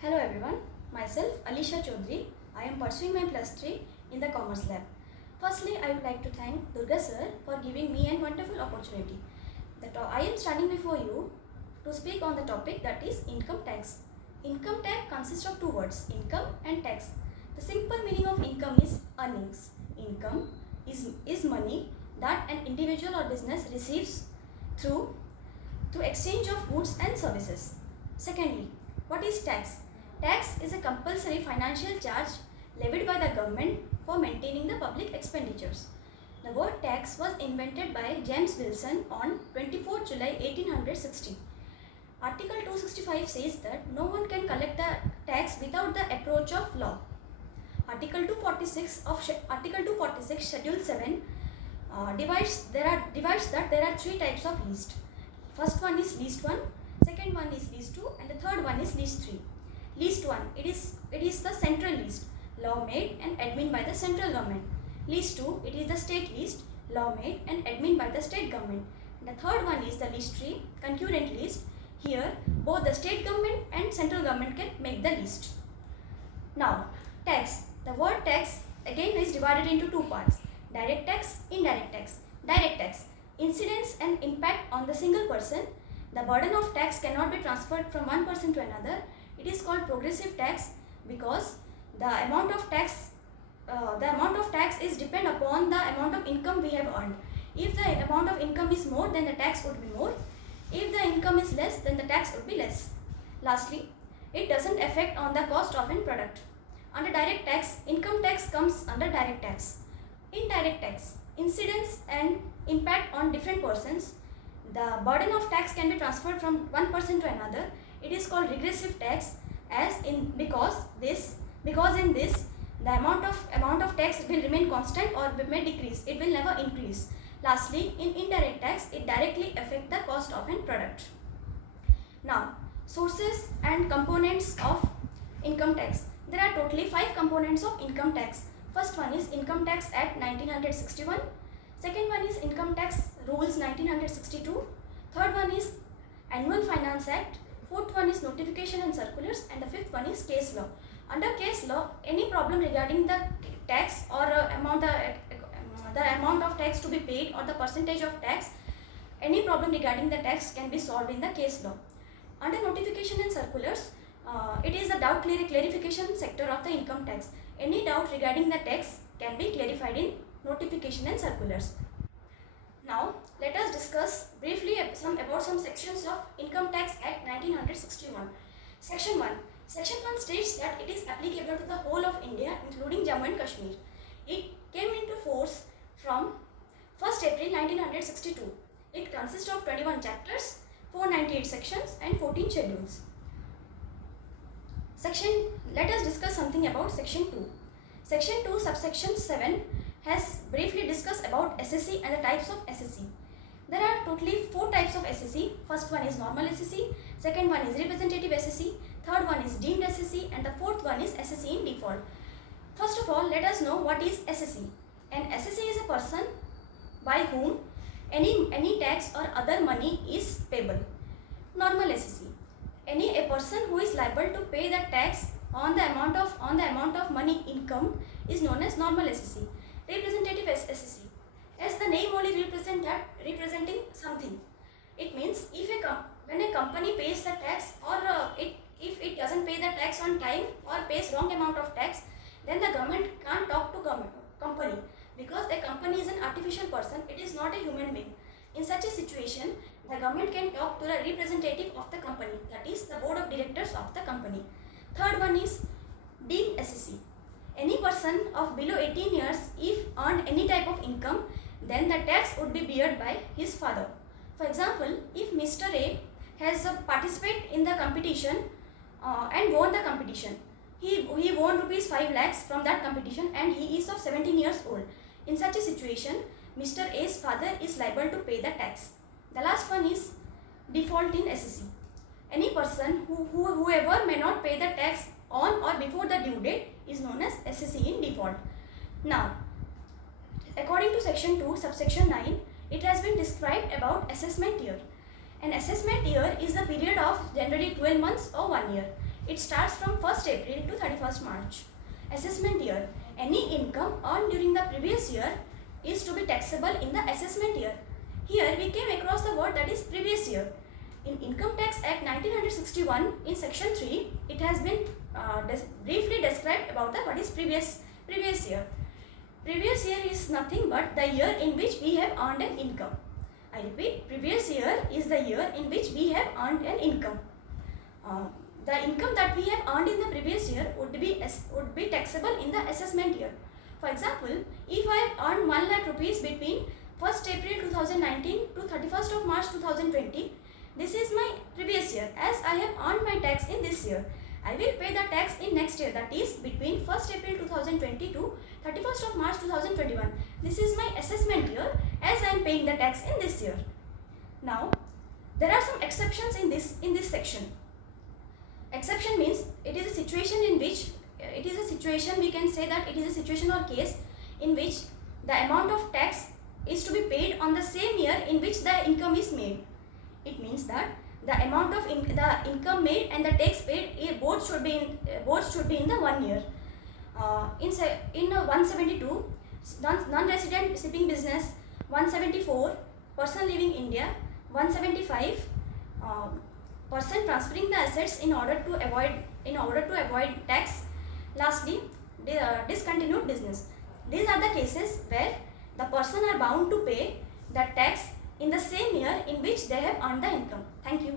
Hello everyone, myself Alisha Chaudhary. I am pursuing my plus 3 in the Commerce Lab. Firstly, I would like to thank Durga sir for giving me a wonderful opportunity. I am standing before you to speak on the topic that is income tax. Income tax consists of two words, income and tax. The simple meaning of income is earnings. Income is money that an individual or business receives through exchange of goods and services. Secondly, what is tax? Tax is a compulsory financial charge levied by the government for maintaining the public expenditures. The word tax was invented by James Wilson on 24 July 1860. Article 265 says that no one can collect the tax without the approach of law. Article 246 Schedule 7 divides that there are three types of least. First one is least 1, second one is least 2, and the third one is least 3. Least 1, it is the central least, law made and admin by the central government. Least 2, it is the state least, law made and admin by the state government. And the third one is the least 3, concurrent least. Here, both the state government and central government can make the least. Now, tax. The word tax again is divided into two parts, direct tax, indirect tax. Direct tax, incidence and impact on the single person. The burden of tax cannot be transferred from one person to another. It is called progressive tax because the amount of tax is depend upon the amount of income we have earned. If the amount of income is more, then the tax would be more. If the income is less, then the tax would be less. Lastly, it doesn't affect on the cost of a product. Under direct tax, income tax comes under direct tax. Indirect tax, incidence and impact on different persons. The burden of tax can be transferred from one person to another. It is called regressive tax because in this the amount of tax will remain constant or may decrease. It will never increase. Lastly, in indirect tax, it directly affects the cost of a product. Now, sources and components of income tax. There are totally 5 components of income tax. First one is Income Tax Act 1961. Second one is Income Tax Rules 1962. Third one is Annual Finance Act. Fourth one is Notification and Circulars, and the fifth one is Case Law. Under case law, any problem regarding the tax or the amount of tax to be paid or the percentage of tax, any problem regarding the tax can be solved in the case law. Under notification and circulars, it is the doubt clarification sector of the income tax. Any doubt regarding the tax can be clarified in notification and circulars. Now, let us discuss briefly about some sections of Income Tax Act 1961. Section 1. Section 1 states that it is applicable to the whole of India, including Jammu and Kashmir. It came into force from 1st April 1962. It consists of 21 chapters, 498 sections and 14 schedules. Let us discuss something about Section 2. Section 2 subsection 7 has briefly discussed about SSC and the types of SSC. There are totally 4 types of SSC. First one is normal SSC, second one is representative SSC, third one is deemed SSC, and the fourth one is SSC in default. First of all, let us know what is SSC. An SSC is a person by whom any tax or other money is payable. Normal SSC, a person who is liable to pay the tax on the amount of money income is known as normal SSC. Representative SSC, as the name only representing something. It means when a company pays the tax or if it doesn't pay the tax on time or pays wrong amount of tax, then the government can't talk to company because the company is an artificial person. It is not a human being. In such a situation, the government can talk to the representative of the company, that is the board of directors of the company. Third one is deemed SSC. Any person of below 18 years, if earned any type of income, then the tax would be borne by his father. For example, if Mr. A has participated in the competition and won the competition, he won rupees 5 lakhs from that competition and he is of 17 years old. In such a situation, Mr. A's father is liable to pay the tax. The last one is default in SSC. Any person whoever may not pay the tax on or before the due date is known as SSC in default. Now, according to section 2 subsection 9, it has been described about assessment year. An assessment year is the period of generally 12 months or 1 year. It starts from 1st April to 31st March. Assessment year. Any income earned during the previous year is to be taxable in the assessment year. Here we came across the word that is previous year. In Income Tax Act 1961, in section 3, it has been briefly described about the what is previous year. Previous year is nothing but the year in which we have earned an income. I repeat, previous year is the year in which we have earned an income. The income that we have earned in the previous year would be taxable in the assessment year. For example, if I have earned 1 lakh rupees between 1st April 2019 to 31st of March 2020, this is my previous year. As I have earned my tax in this year, I will pay the tax in next year, that is between 1st April 2020 to 31st of March 2021. This is my assessment year as I am paying the tax in this year. Now, there are some exceptions in this section. Exception means it is a situation in which we can say that it is a situation or case in which the amount of tax is to be paid on the same year in which the income is made. It means that the amount of the income made and the tax paid both should be in the 1 year. In 172, non-resident shipping business, 174, person living India, 175, person transferring the assets in order to avoid tax. Lastly, discontinued business. These are the cases where the person are bound to pay the tax in the same year in which they have earned the income. Thank you.